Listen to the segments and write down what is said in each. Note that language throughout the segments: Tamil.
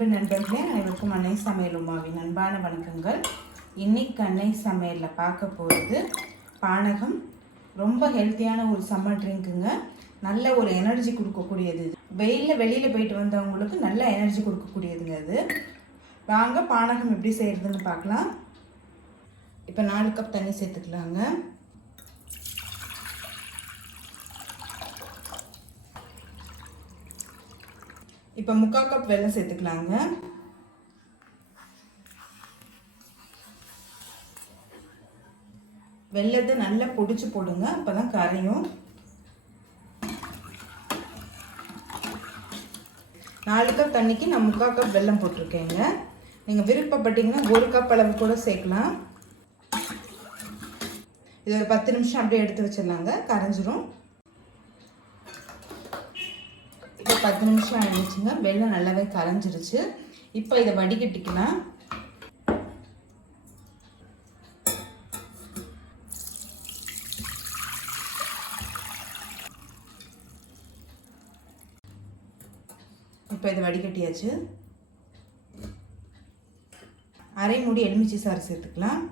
அன்பு நண்பர்களே, அனைவருக்கும் அன்னை சமையல் உமாவின் அன்பான வணக்கங்கள். இன்னைக்கு அன்னை சமையலில் பார்க்க போகிறது பானகம். ரொம்ப ஹெல்த்தியான ஒரு சம்மர் ட்ரிங்க்குங்க. நல்ல ஒரு எனர்ஜி கொடுக்கக்கூடியது. வெயிலில் வெளியில் போயிட்டு வந்தவங்களுக்கு நல்ல எனர்ஜி கொடுக்கக்கூடியதுங்க அது. வாங்க பானகம் எப்படி செய்கிறதுன்னு பார்க்கலாம். இப்போ 4 கப் தண்ணி சேர்த்துக்கலாங்க. இப்போ 3/4 கப் வெல்லம் சேர்த்துக்கலாங்க. வெல்லத்தை நல்லா பொடிச்சு போடுங்க, அப்பதான் கரையும். 4 கப் தண்ணிக்கு நான் 3/4 கப் வெல்லம் போட்டிருக்கேங்க. நீங்கள் விருப்பப்பட்டீங்கன்னா 1 கப் அளவு கூட சேர்க்கலாம். இது ஒரு 10 நிமிஷம் அப்படியே எடுத்து வச்சிடலாங்க, கரைஞ்சிரும். இப்போ 10 நிமிஷம் ஆயிடுச்சுங்க. வெல்லம் நல்லாவே கரைஞ்சிருச்சு. இப்போ இதை வடிகட்டிக்கலாம். இப்போ இதை வடிகட்டியாச்சு. அரை மூடி எலுமிச்சை சாறு சேர்த்துக்கலாம்.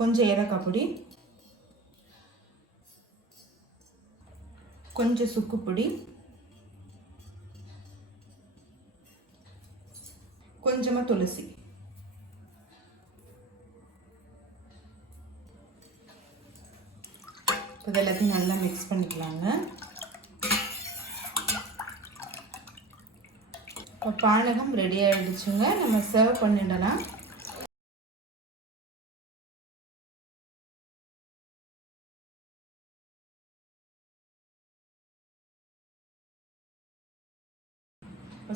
கொஞ்சம் ஏலக்காய் பொடி, கொஞ்சம் சுக்கு பொடி, கொஞ்சமாக துளசி. இது எல்லாத்தையும் நல்லா மிக்ஸ் பண்ணிக்கலாங்க. இப்போ பானகம் ரெடி ஆகிடுச்சுங்க. நம்ம சர்வ் பண்ணிடலாம்.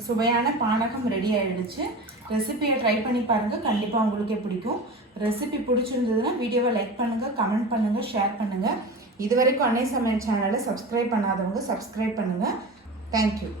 சுவையான பானகம் ரெடி ஆகிடுச்சு. ரெசிபியை ட்ரை பண்ணி பாருங்கள், கண்டிப்பாக உங்களுக்கே பிடிக்கும். ரெசிபி பிடிச்சிருந்ததுன்னா வீடியோவை லைக் பண்ணுங்கள், கமெண்ட் பண்ணுங்கள், ஷேர் பண்ணுங்கள். இது வரைக்கும் அன்னை சமையல் சேனலை சப்ஸ்கிரைப் பண்ணாதவங்க சப்ஸ்கிரைப் பண்ணுங்கள். தேங்க்யூ.